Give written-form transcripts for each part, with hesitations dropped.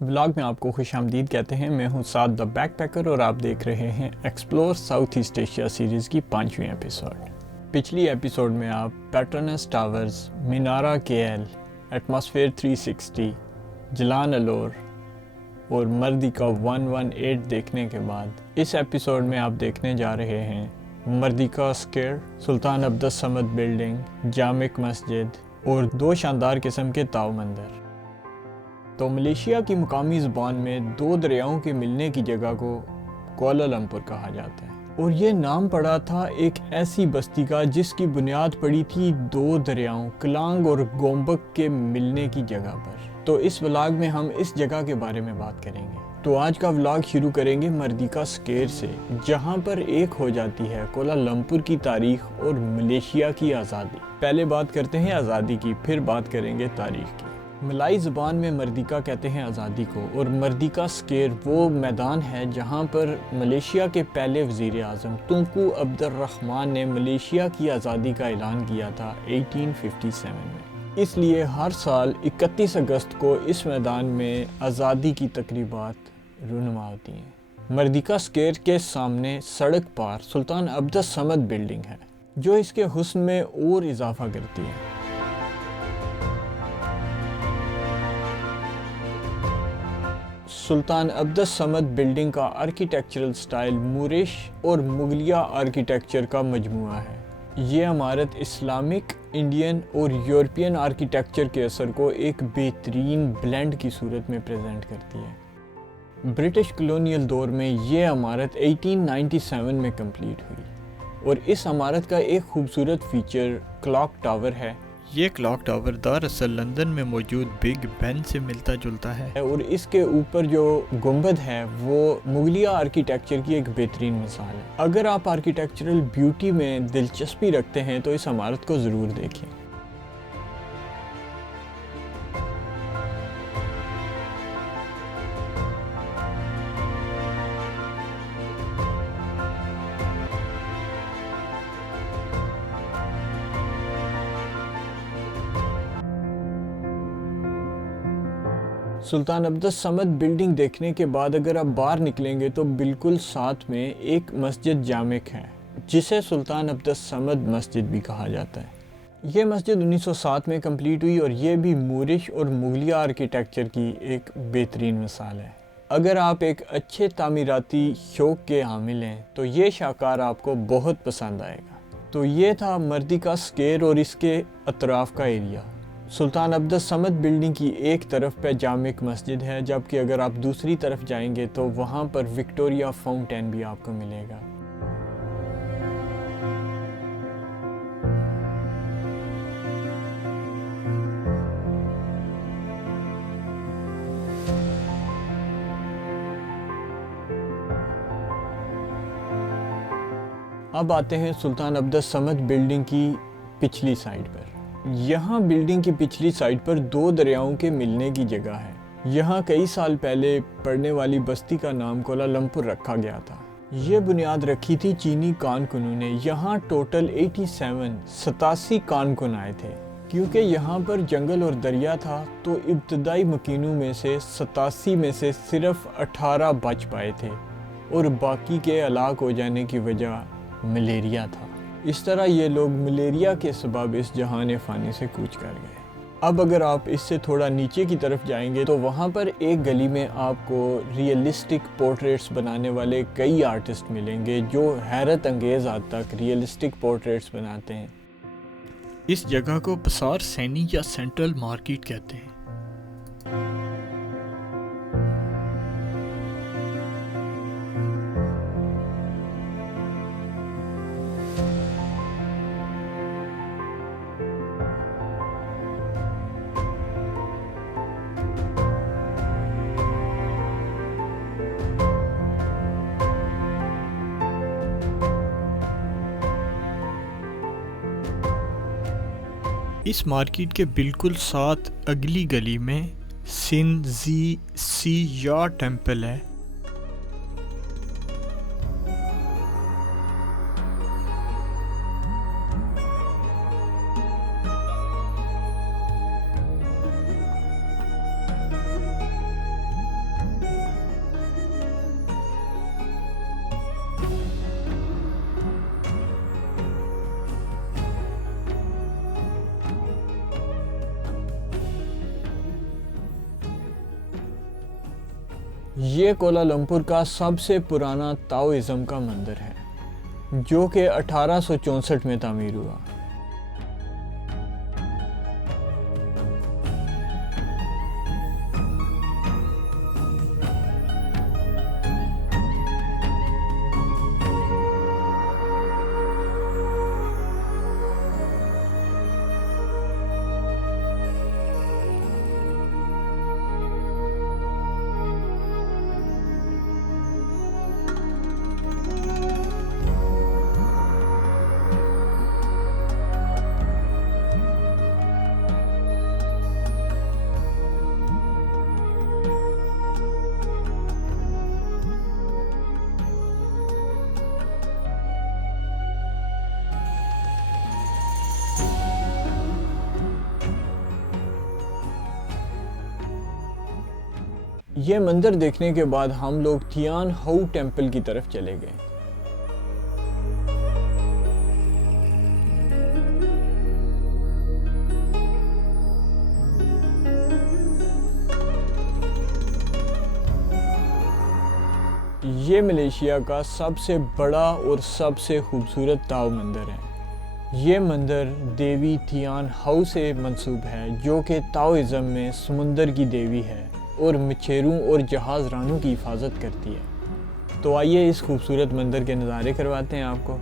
Vlog में आपको खुशामदीद कहते हैं। मैं हूं साद द बैकपैकर और आप देख रहे हैं explore south east Asia series की 5वीं एपिसोड। पिछली एपिसोड में आप पेट्रोनस टावर्स, मिनारा केएल, एटमॉस्फेयर 360, जलान अलोर और मर्दिका 118 देखने के बाद इस एपिसोड में आप देखने जा रहे हैं मर्दिका स्क्वायर, सुल्तान अब्दुस समद बिल्डिंग, जामिक मस्जिद और 2 शानदार किस्म के ताव मंदिर। तो मलेशिया की मुकामी ज़बान में 2 दरियाओं के मिलने की जगह को कुआलालंपुर कहा जाता है और ये नाम पड़ा था एक ऐसी बस्ती का जिसकी बुनियाद पड़ी थी 2 दरियाओं कलांग और गोम्बक के मिलने की जगह पर। तो इस व्लॉग में हम इस जगह के बारे में बात करेंगे। तो आज का व्लॉग शुरू करेंगे मर्दिका स्क्वायर से, जहाँ पर एक हो जाती है कुआलालंपुर की तारीख और मलेशिया की आज़ादी। पहले बात करते हैं आज़ादी की, फिर बात करेंगे तारीख की। मलाई ज़बान में मर्दिका कहते हैं आज़ादी को, और मर्दिका स्क्वायर वो मैदान है जहाँ पर मलेशिया के पहले वज़ीर आज़म तुंकू अब्दुर रहमान ने मलेशिया की आज़ादी का ऐलान किया था 1857 में। इसलिए हर साल 31 अगस्त को इस मैदान में आज़ादी की तकरीबात रुनुमा होती हैं। मर्दिका स्क्वायर के सामने सड़क पार सुल्तान अब्दुस समद बिल्डिंग है जो इसके हुस्न में और इजाफा करती है। सुल्तान अब्दुस समद बिल्डिंग का आर्किटेक्चरल स्टाइल मूरिश और मुगलिया आर्किटेक्चर का मजमुआ है। ये इमारत इस्लामिक, इंडियन और यूरोपियन आर्किटेक्चर के असर को एक बेहतरीन ब्लेंड की सूरत में प्रेजेंट करती है। ब्रिटिश कॉलोनियल दौर में ये इमारत 1897 में कंप्लीट हुई और इस इमारत का एक खूबसूरत फीचर क्लॉक टावर है। ये क्लॉक टावर दरअसल लंदन में मौजूद बिग बेन से मिलता जुलता है और इसके ऊपर जो गुंबद है वो मुगलिया आर्किटेक्चर की एक बेहतरीन मिसाल है। अगर आप आर्किटेक्चरल ब्यूटी में दिलचस्पी रखते हैं तो इस इमारत को ज़रूर देखें। सुल्तान अब्दुस समद बिल्डिंग देखने के बाद अगर आप बाहर निकलेंगे तो बिल्कुल साथ में एक मस्जिद जामिक है जिसे सुल्तान अब्दुस समद मस्जिद भी कहा जाता है। ये मस्जिद 1907 में कंप्लीट हुई और ये भी मूरिश और मुगलिया आर्किटेक्चर की एक बेहतरीन मिसाल है। अगर आप एक अच्छे तामीराती शौक के हामिल हैं तो ये शाहकार आपको बहुत पसंद आएगा। तो ये था मर्दिका स्क्वायर और इसके अतराफ़ का एरिया। सुल्तान अब्दुस समद बिल्डिंग की एक तरफ पे जामिक मस्जिद है, जबकि अगर आप दूसरी तरफ जाएंगे तो वहाँ पर विक्टोरिया फाउंटेन भी आपको मिलेगा। अब आते हैं सुल्तान अब्दुस समद बिल्डिंग की पिछली साइड पर। यहाँ बिल्डिंग की पिछली साइड पर 2 दरियाओं के मिलने की जगह है। यहाँ कई साल पहले पड़ने वाली बस्ती का नाम कुआलालंपुर रखा गया था। ये बुनियाद रखी थी चीनी कारकुनों ने। यहाँ टोटल 87 कारकुन आए थे। क्योंकि यहाँ पर जंगल और दरिया था तो इब्तदाई मकीनों में से 87 में से सिर्फ 18 बच पाए थे और बाकी के हलाक हो जाने की वजह मलेरिया था। इस तरह ये लोग मलेरिया के सबब इस जहान फ़ानी से कूच कर गए। अब अगर आप इससे थोड़ा नीचे की तरफ जाएंगे तो वहाँ पर एक गली में आपको रियलिस्टिक पोर्ट्रेट्स बनाने वाले कई आर्टिस्ट मिलेंगे जो हैरत अंगेज़ हद तक रियलिस्टिक पोर्ट्रेट्स बनाते हैं। इस जगह को पसार सैनी या सेंट्रल मार्केट कहते हैं। इस मार्केट के बिल्कुल साथ अगली गली में सिन जी सी या टेम्पल है। ये कोलालंपुर का सबसे पुराना ताओइज़्म का मंदिर है जो कि 1864 में तामीर हुआ। ये मंदिर देखने के बाद हम लोग थियान हाउ टेम्पल की तरफ चले गए। ये मलेशिया का सबसे बड़ा और सबसे खूबसूरत ताओ मंदिर है। ये मंदिर देवी थियान हाउ से मंसूब है जो कि ताओइज़्म में समुंदर की देवी है और मछेरों और जहाज़ रानों की हिफाजत करती है। तो आइए इस खूबसूरत मंदिर के नज़ारे करवाते हैं आपको।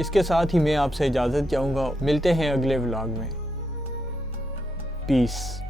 इसके साथ ही मैं आपसे इजाज़त चाहूँगा। मिलते हैं अगले व्लॉग में। पीस।